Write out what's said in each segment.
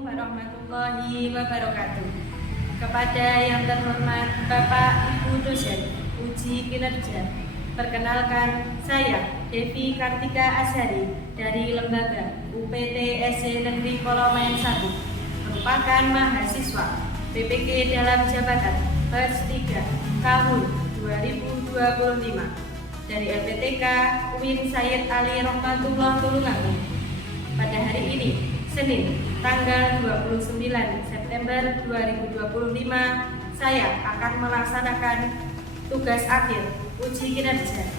warahmatullahi wabarakatuh. Kepada yang terhormat Bapak Ibu dosen uji kinerja, perkenalkan saya Devi Kartika Azhari dari Lembaga UPT SC Negeri Kolomen 1, merupakan mahasiswa PPG dalam jabatan PERS 3 tahun 2025 dari LPTK UIN Sayyid Ali Rohmatullah Tulungagung. Pada hari ini, Senin, tanggal 29 September 2025, saya akan melaksanakan tugas akhir uji kinerja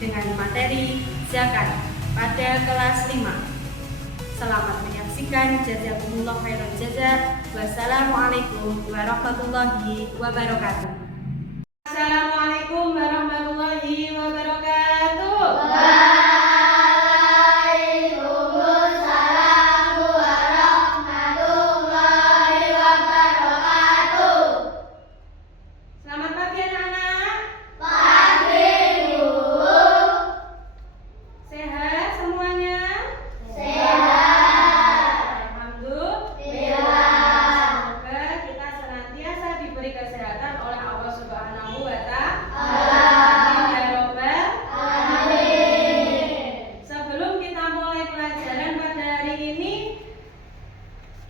dengan materi zakat pada kelas 5. Selamat menyaksikan, jazakumullah khairan jazaa. Wassalamualaikum warahmatullahi wabarakatuh. Assalamualaikum warahmatullahi wabarakatuh. Selamat pagi anak-anak. Pagi, Bu. Sehat semuanya? Sehat. Alhamdulillah. Semoga kita senantiasa diberi kesehatan oleh Allah Subhanahu wa Ta'ala. Amin ya Rabbal alamin. Sebelum kita mulai pelajaran pada hari ini,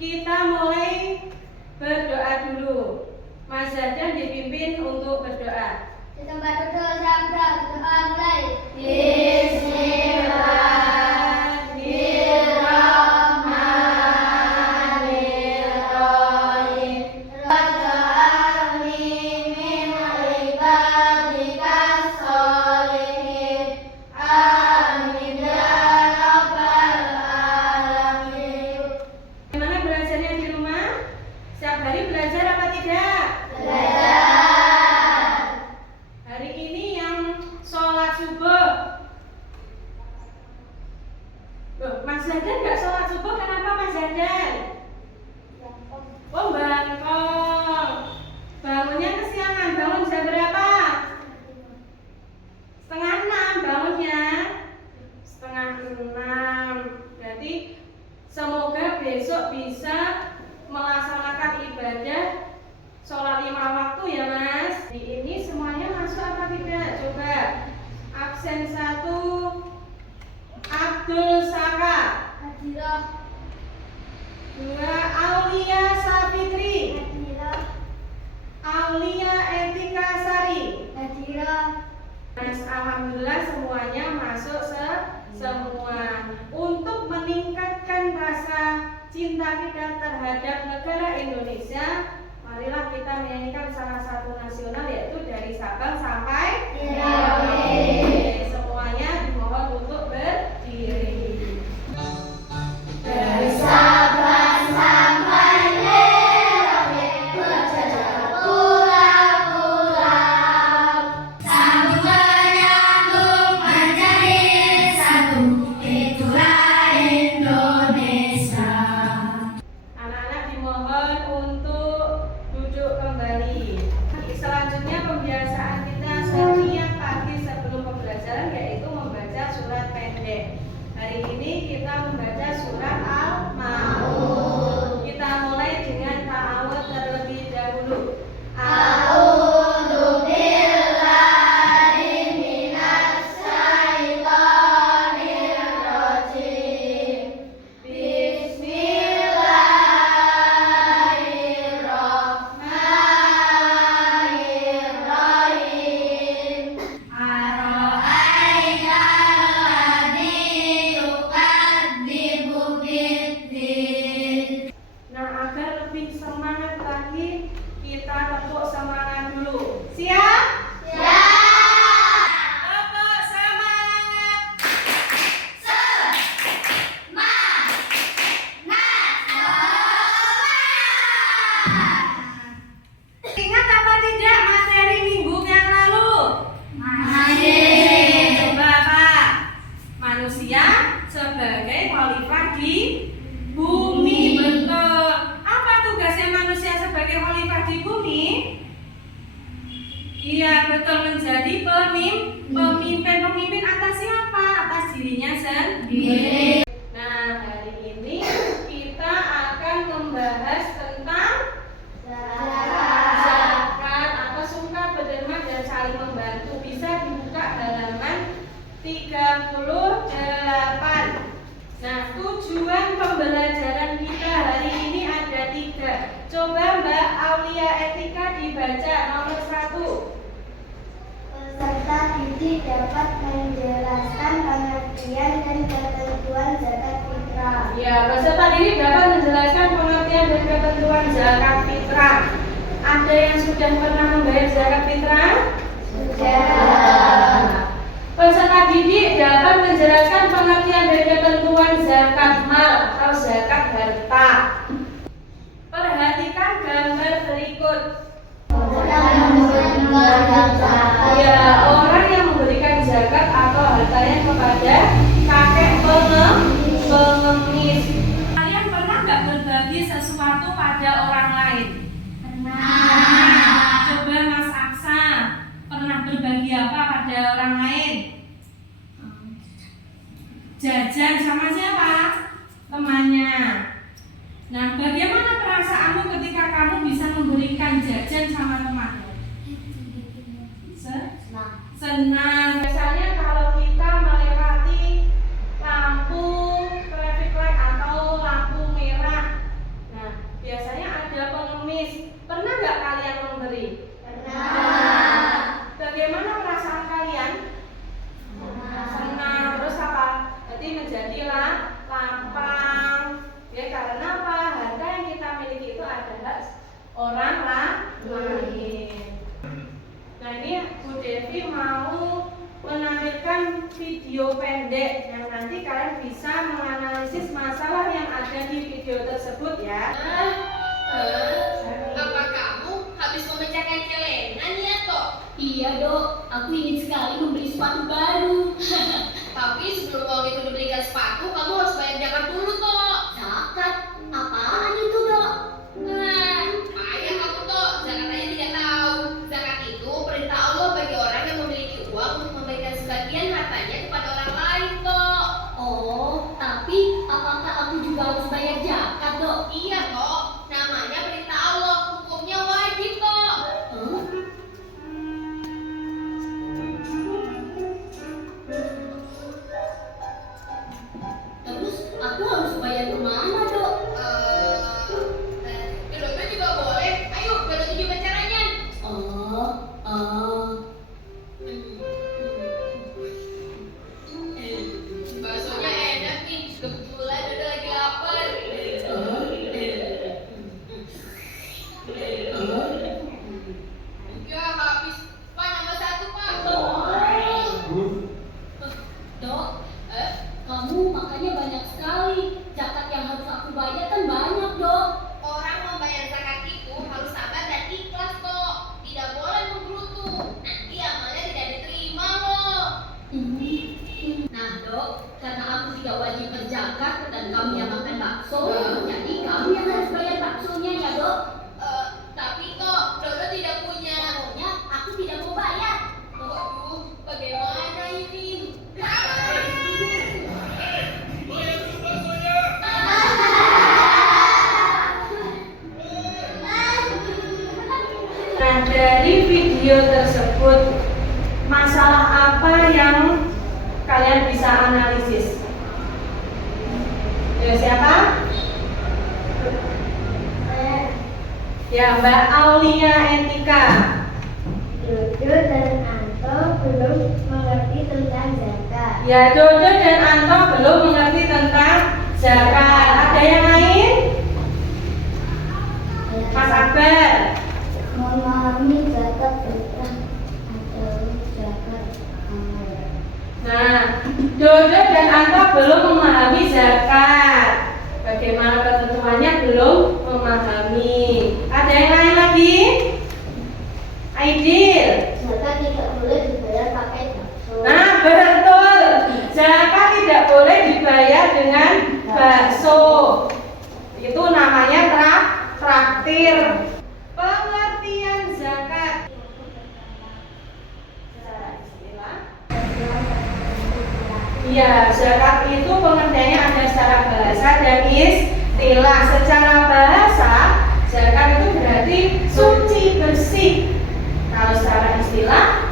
kita mulai berdoa dulu. Mas Zadan dipimpin untuk berdoa. Di tempat duduk saya berdoa mulai. Bismillahirrahmanirrahim. Raja'alni min ibadika sholihin. Amin ya rabbal alamin. Gimana belajarnya di rumah? Setiap hari belajar apa tidak? Belajar. Hari ini yang sholat subuh. Loh, Mas Zadan nggak sholat subuh, kenapa Mas Zadan? Oh, bangkong. Bangunnya kesiangan, bangun jam berapa? 5:30 bangunnya. 5:30. Berarti semoga besok bisa melaksanakan ibadah sholat 5 waktu ya Mas. Di ini semuanya masuk apa tidak? Coba. Absen 1 Abdul Saka, Hadirat. 2 Aulia Safitri, Hadirat. Aulia Etika Sari. Hadirat. Mas, alhamdulillah semuanya masuk semua. Untuk meningkatkan rasa cinta kita terhadap negara Indonesia, marilah kita menyanyikan salah satu nasional, yaitu dari Sabang sampai Merauke. Semuanya dimohon untuk berdiri. Dari Sabang sampai Merauke, berjejak pulau-pulau, sambung menyambung menjadi satu, itulah Indonesia. Anak-anak dimohon untuk duduk kembali. Selanjutnya pembiasaan kita setiap pagi sebelum pembelajaran, yaitu membaca surat pendek. Hari ini kita membaca surat Al-Maun. Kita mulai dengan ta'awudz terlebih dahulu. A'udzu billahi minasy syaithanir rajim. Bismillahirrahmanirrahim. Ara'aital ladzi yukadzibu biddin. Nah, agar lebih semangat lagi, kita tepuk semangat dulu. Siap? Tepuk semangat. Ingat apa tidak materi minggu yang lalu? Coba Pak. Manusia sebagai khalifah di bumi. Betul. Apa tugasnya manusia sebagai khalifah di bumi? Iya, betul, menjadi pemimpin. Pemimpin atas siapa? Atas dirinya sendiri. Nah, hari ini kita akan saling membantu. Bisa dibuka halaman 38. Nah, tujuan pembelajaran kita hari ini ada 3. Coba Mbak Aulia Etika dibaca nomor 1. Peserta didik dapat menjelaskan pengertian dan ketentuan zakat fitrah. Ya, peserta didik dapat menjelaskan pengertian dan ketentuan zakat fitrah. Ada yang sudah pernah membayar zakat fitrah? Sudah. Peserta didik dapat menjelaskan pengertian dan ketentuan zakat mal atau zakat harta. Perhatikan gambar berikut. Ya, orang yang memberikan zakat atau hartanya kepada kakek pengemis. Kalian pernah nggak berbagi sesuatu pada orang lain? Pernah. Coba Mas Aksa, pernah berbagi apa pada orang lain? Jajan sama siapa? Temannya. Nah, bagaimana perasaanmu ketika kamu bisa memberikan jajan sama temanmu? Senang. Biasanya kalau kita melewati lampu traffic light atau lampu merah, nah biasanya ada pengemis. Pernah nggak kalian memberi? Pernah. Bagaimana perasaan kalian? Senang. Terus apa? Berarti menjadilah lapang. Ya, karena apa? Harta yang kita miliki itu adalah orang lain. Nah, ini Bu Devi mau menampilkan video pendek yang nanti kalian bisa menganalisis masalah yang ada di video tersebut ya. Apa kamu habis memecahkan celengan ya, Tok? Iya dok, aku ingin sekali membeli sepatu baru. Tapi sebelum uang itu dibelikan sepatu, kamu harus bayar zakat dulu, Tok. Zakat? Apaan itu dok? Nah, payah kamu, Tok. Zakat aja tidak tahu. Zakat itu perintah Allah bagi orang yang memiliki uang untuk memberikan sebagian hartanya kepada orang lain, Tok. Oh, tapi apakah aku juga harus bayar zakat dok? Iya, Tok. Namanya perintah Allah, hukumnya wajib, Tok. Terus aku harus bayar kemana dok? Dompet juga boleh. Ayo, bantu gimana caranya? Baksonya enak nih. Kebetulan Dodo lagi lapar. Ya habis. Pak, nambah 1, Pak. Dok, kamu makannya banyak sekali. Zakat yang harus aku bayar kan banyak dok. Orang membayar zakat itu harus sabar dan ikhlas, Kok. Tidak boleh menggerutu. Nanti amalnya tidak diterima loh. Nah dok, karena aku tidak wajib berzakat dan kamu yang makan bakso, jadi kamu yang harus bayar baksonya ya dok. Tapi Kok, Dodo tidak punya. Pokoknya aku tidak mau bayar. Waduh, bagaimana ini? Nah, dari video tersebut, masalah apa yang kalian bisa analisis? Ya, siapa? Ya, Mbak Aulia Etika. Dodo dan Anto belum mengerti tentang zakat. Ya, Dodo dan Anto belum mengerti tentang zakat. Ada yang lain? Mas Akbar. Memahami zakat fitrah atau zakat amal. Nah, Dodo dan Anto belum memahami zakat. Bagaimana ketentuannya belum memahami. Ada yang lain lagi? Aidil. Zakat tidak boleh dibayar pakai bakso. Nah, betul. Zakat tidak boleh dibayar dengan bakso. Itu namanya traktir. Pengertian zakat. Secara istilah. Iya, zakat itu pengertiannya ada secara bahasa dan istilah. Secara bahasa, zakat itu berarti suci bersih. Kalau secara istilah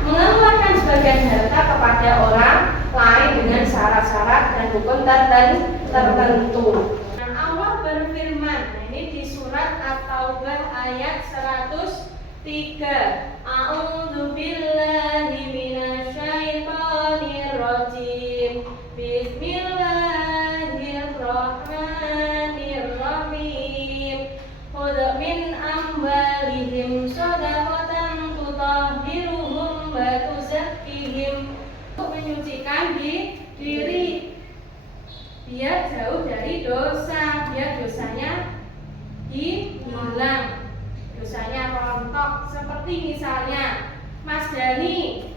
sebagian harta kepada orang lain dengan syarat-syarat dan hukum tertentu. Nah, Allah berfirman, nah ini di surat At-Taubah ayat 103. A'udzu billahi minasyaitonir rajim. Bismillahirrahmanirrahim. Khudh min amwalihim shadaqatan tutahhiruhum wa tuzakkihim. Untuk menyucikan diri biar jauh dari dosa, biar dosanya hilang, dosanya rontok. Seperti misalnya Mas Dani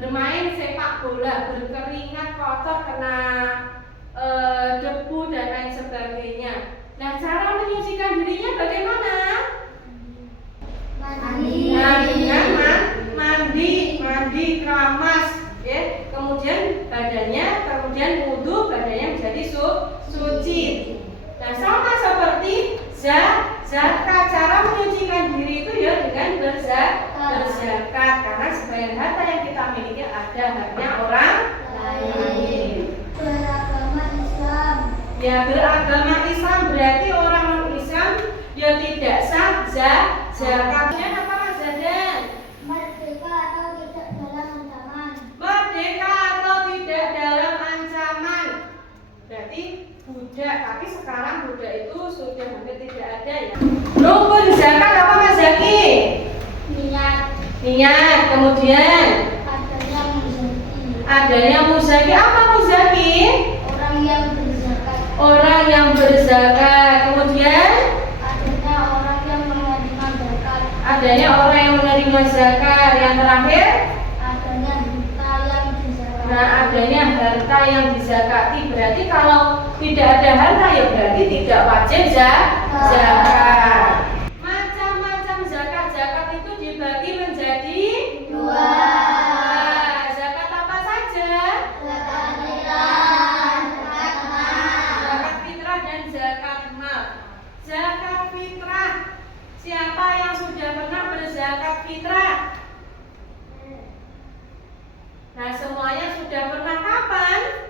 bermain sepak bola, berkeringat, kotor, kena debu dan lain sebagainya. Nah, cara menyucikan dirinya bagaimana? Nah, dengan mandi keramas, ya. Kemudian wudhu, badannya menjadi suci. Nah, sama seperti zakat. Cara menyucikan diri itu ya dengan berzakat, karena sebagian harta yang kita miliki ada haknya orang lain. Beragama Islam. Ya, beragama Islam berarti orang non-Islam ya tidak sah zakatnya. Apa Mas Zadan? Merdeka atau tidak dalam ancaman. Merdeka atau tidak dalam ancaman. Berarti budak, tapi sekarang budak itu sudah hampir tidak ada ya. Rukun zakat apa Mas Zaki? Niat. Kemudian adanya muzaki. Apa muzaki? Orang yang berzakat. Kemudian adanya orang yang menerima zakat. Yang terakhir adanya harta yang dizakati. Berarti kalau tidak ada harta ya berarti tidak wajib zakat. Macam-macam zakat itu dibagi menjadi dua. Zakat apa saja? Zakat fitrah dan zakat mal. Zakat fitrah, siapa yang sudah pernah berzakat fitrah? Nah, semuanya sudah pernah kapan?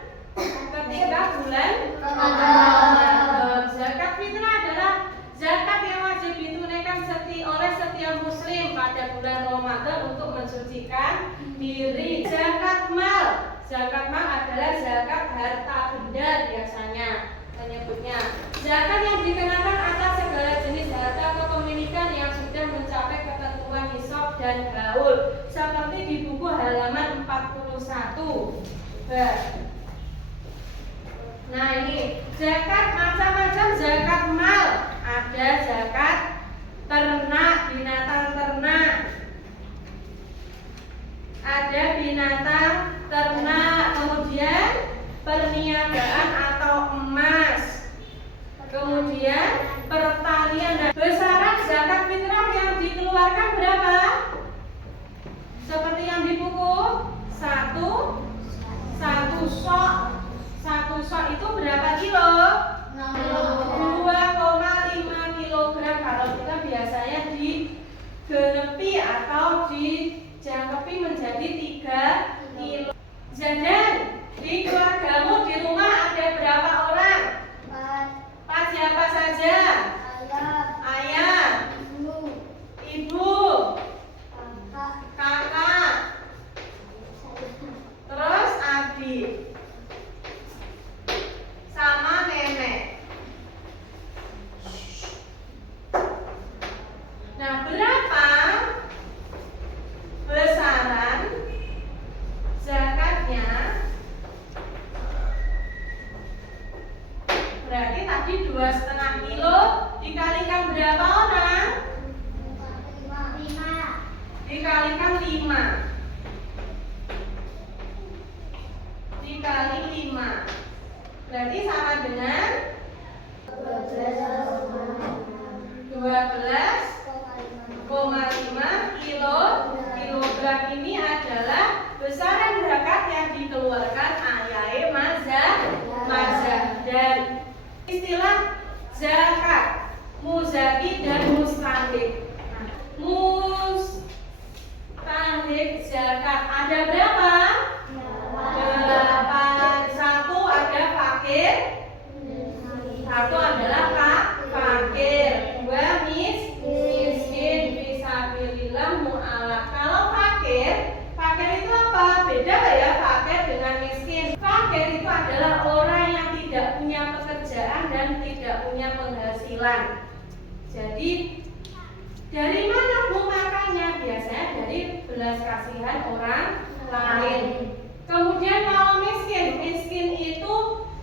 Ketika bulan Ramadan. Zakat fitrah adalah zakat yang wajib ditunaikan oleh setiap muslim pada bulan Ramadan untuk mensucikan diri. Zakat mal adalah zakat harta benda biasanya menyebutnya. Zakat yang dikenakan atas segala jenis harta kepemilikan yang sudah mencapai ketentuan nisab dan gaul, seperti di buku halaman 41. Nah, ini zakat macam-macam. Zakat mal, ada zakat ternak, binatang ternak. Ada binatang ternak, kemudian perniagaan atau emas. Kemudian pertanian. Nah, besaran zakat fitrah yang dikeluarkan berapa? Seperti yang di buku satu sok itu berapa kilo? 2,5 kilogram. Kalau kita biasanya digenepi atau dijangkepi menjadi 3 kilo. Zadan, di keluargamu di rumah ada berapa orang? 4. Siapa saja? Ayah, ibu, kakak, terus adik, sama nenek. Nah, berapa besaran zakatnya? Berarti tadi 2,5 kilo dikalikan berapa orang? 5. Dikalikan 5. Dikali 5. Berarti sama dengan 12,5 kilogram. Ini adalah besaran zakat yang dikeluarkan ayah mazhab. Dan istilah zakat, muzaki dan mustahik. Mustahik zakat ada berapa? penghasilan. Jadi dari mana Bu makannya? Biasanya dari belas kasihan orang lain. Kemudian kalau miskin itu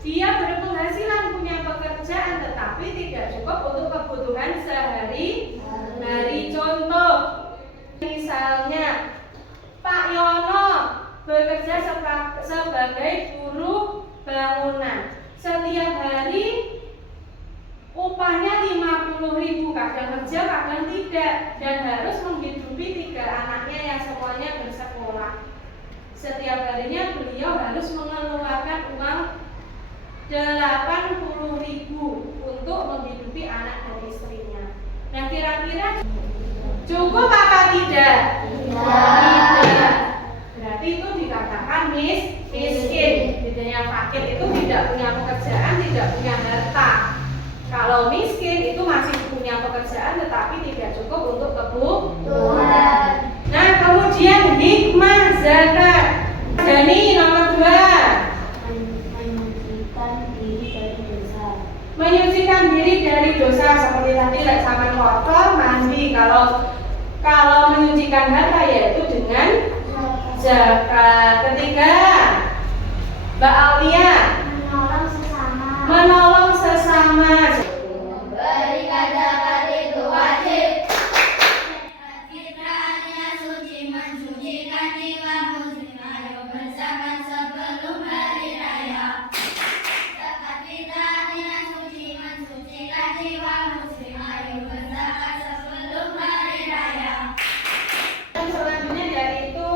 dia berpenghasilan, punya pekerjaan, tetapi tidak cukup untuk kebutuhan sehari-hari. Contoh, misalnya Pak Yono bekerja sebagai buruh bangunan. Setiap hari upahnya 50.000, kadang kerja kadang tidak, dan harus menghidupi 3 anaknya yang semuanya bersekolah. Setiap harinya beliau harus mengeluarkan uang 80.000 untuk menghidupi anak dan istrinya. Nah, kira-kira cukup apa tidak? Tidak. Berarti itu dikatakan miskin. Bedanya fakir itu tidak punya pekerjaan, tidak punya harta. Kalau miskin itu masih punya pekerjaan tetapi tidak cukup untuk kebutuhan. Nah, kemudian hikmah zakat. Jadi nomor 2, menyucikan diri dari dosa seperti tadi sampai kotor mandi. Kalau menyucikan harta yaitu dengan zakat. Ketiga, Mbak Alia, menolong sesama. Memberikan zakat itu wajib. Fitrahnya suci, mensucikan jiwa muslim. Ayo berzakat sebelum hari raya. Zakat fitrahnya suci, mensucikan jiwa muslim. Ayo berzakat sebelum hari raya. Dan selanjutnya yaitu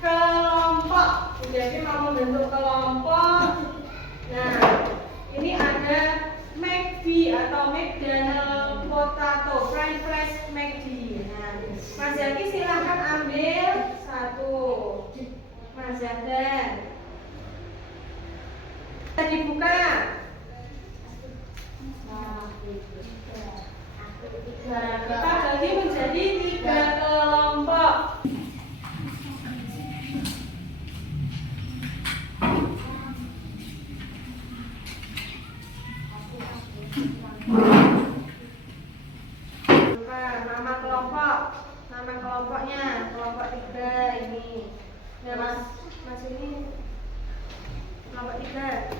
kelompok. Jadi mau membentuk kelompok. Nah, ini ada McD atau McDonald Potato French Fries McD. Nah, Mas Zaki silahkan ambil 1. Mas Zahdan, bisa dibuka. Nah, kita bagi menjadi 3 kelompok. Nama kelompoknya, kelompok 3 ini. Ya Mas ini kelompok 3.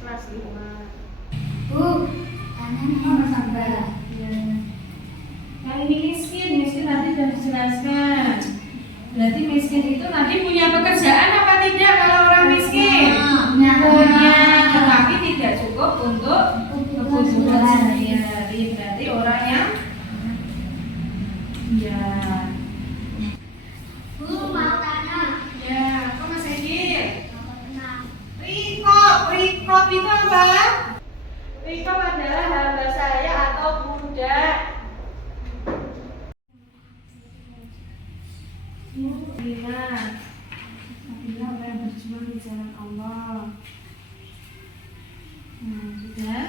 Kelas 5. Bu, tangan nomor 11. Ya. Yang ini miskin tadi sudah dijelaskan. Berarti miskin itu nanti punya pekerjaan apa tidak kalau orang miskin? Punya, tetapi tidak cukup untuk kebutuhan sehari-hari. Berarti orang yang Bu, mau tanya. ya, kok Mas Egil? Tenang. Rikop itu apa? Rikop adalah hamba saya atau budak. Apabila orang yang berjuang di jalan Allah. Nah, sudah.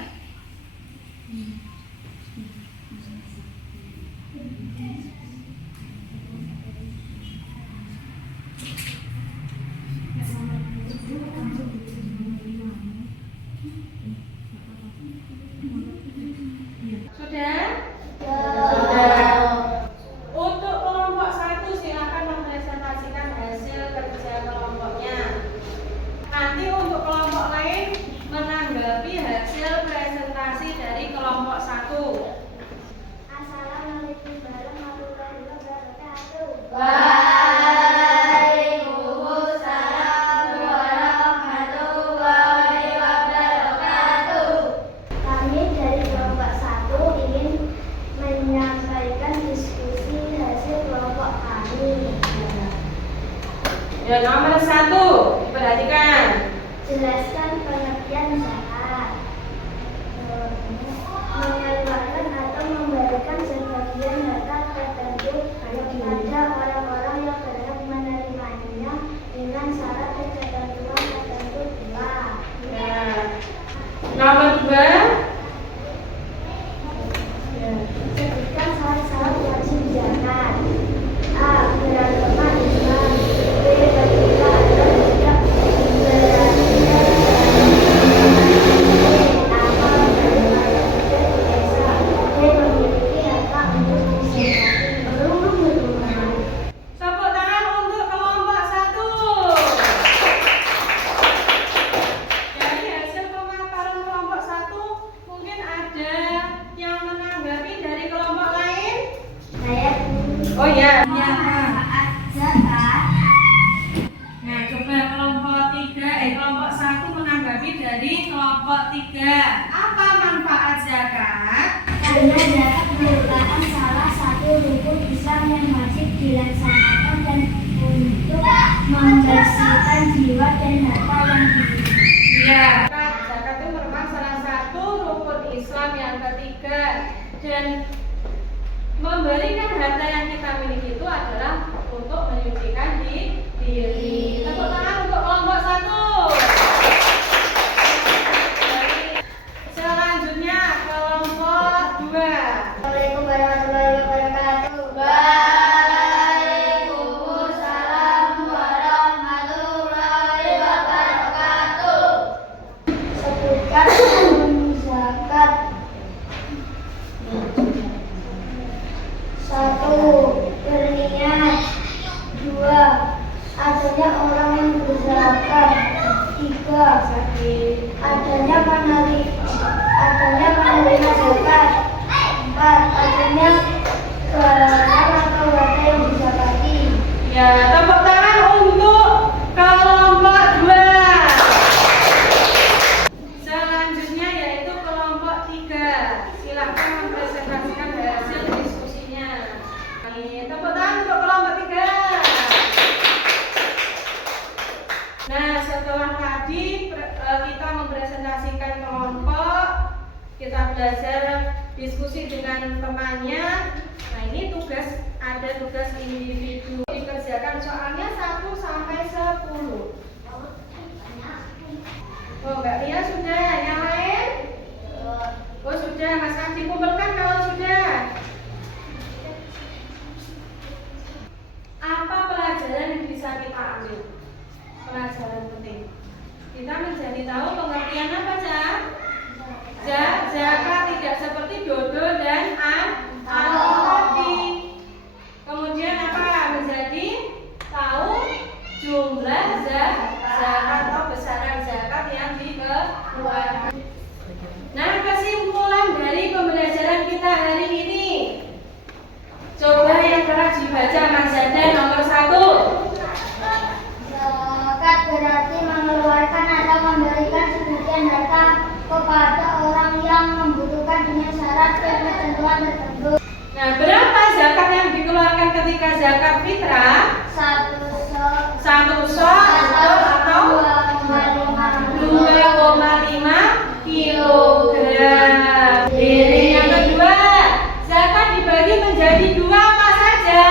Sudah? Sudah. Untuk kelompok 1 silakan mempresentasikan hasil kerja kelompoknya. Nanti untuk kelompok lain menanggapi hasil presentasi dari kelompok 1. Assalamualaikum warahmatullahi wabarakatuh. Waalaikumsalam warahmatullahi wabarakatuh. Kami dari kelompok 1 ingin menyampaikan diskusi hasil kelompok kami. Ya, nomor 1, perhatikan. Jelaskan pengertian zakat. Mengeluarkan atau memberikan sebagian harta tertentu kepada orang-orang yang berhak menerimanya dengan syarat dan ketentuan tertentu pula. Ya. Nomor 2. Sebutkan syarat-syarat wajib zakat. A. Beragama Islam. B. Beragama atau tidak beragama Iya, Kak. manfaat zakat. Nah, coba kelompok 1 menanggapi dari kelompok 3. Apa manfaat zakat? Karena zakat merupakan salah satu rukun Islam yang wajib dilaksanakan dan untuk membersihkan jiwa dan harta yang dimiliki. Iya, zakat itu merupakan salah satu rukun Islam yang ketiga, dan memberikan harta yang kita miliki itu adalah untuk menyucikan diri. Tepuk tangan untuk kelompok 1. Selanjutnya kelompok 2. Assalamualaikum warahmatullahi wabarakatuh. Waalaikumsalam warahmatullahi wabarakatuh. Sebutkan rukun zakat. 1. Berniat. 2. Adanya orang yang berzakat. 3. Adanya penerima zakat. 4. Adanya barang atau harta yang dizakati. Ya, tepuk tangan untuk kelompok 2. Selanjutnya yaitu kelompok 3. Silakan mempresentasikan hasil diskusinya. Tepuk tangan untuk kelompok 3. Nah, setelah tadi kita mempresentasikan kelompok, kita belajar diskusi dengan temannya. Nah, ini ada tugas individu dikerjakan, soalnya 1 sampai 10. Oh, Mbak Ria sudah, yang lain? Oh, sudah, Mas Andi kumpulkan kalau sudah. Apa pelajaran yang bisa kita ambil? Pelajaran penting. Kita menjadi tahu pengertian apa, Cak? Zakat tidak seperti dodo dan tadi. Kemudian apa? Menjadi tahu jumlah zakat atau besaran zakat yang dikeluarkan. Nah, kesimpulan dari pembelajaran kita hari ini. Coba yang keras dibaca, Mas Zadan nomor 1. Zakat berarti mengeluarkan atau memberikan sebagian harta kepada orang yang membutuhkan dengan syarat dan ketentuan tertentu. Nah, berapa zakat yang dikeluarkan ketika zakat fitrah? 1 so atau 2,5 kilogram. Yang kedua, zakat dibagi menjadi 2 apa saja?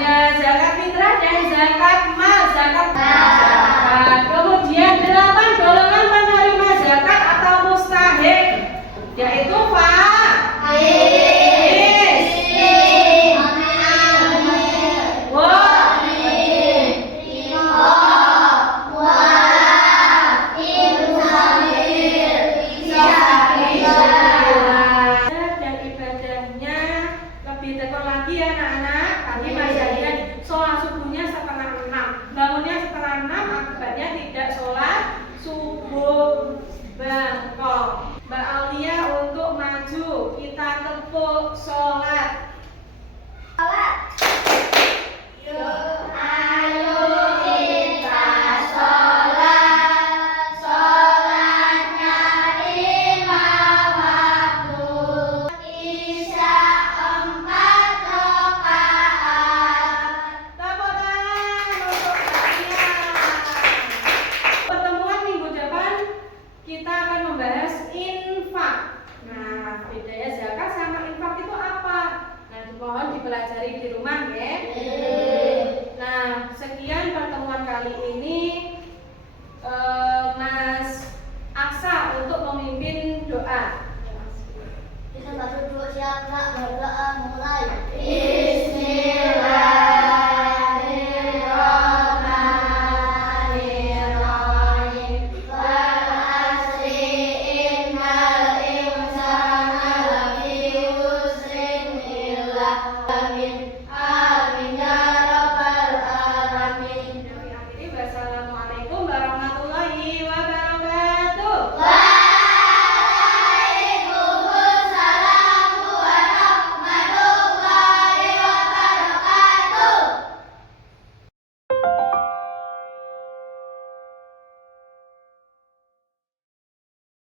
Ya, zakat fitrah dan zakat mal. Kemudian 8 golongan penerima zakat atau mustahik, yaitu dan ibadahnya lebih tekun lagi ya anak-anak. Tadi Mas Jadian sholat subuhnya setengah 6, bangunnya setengah 6, akibatnya tidak sholat subuh. Bangkok Mbak Aulia untuk maju, kita tepuk sholat. Tepuk tangan untuk kalian. Pertemuan minggu depan kita akan membahas infak. Nah, bedanya zakat sama infak itu apa? Nah, mohon dipelajari di rumah ya. Nah, sekian pertemuan kali ini. Mas Aksa untuk memimpin doa. Kita baru dulu siap nak berdoa mulai. Akhiri, wassalamualaikum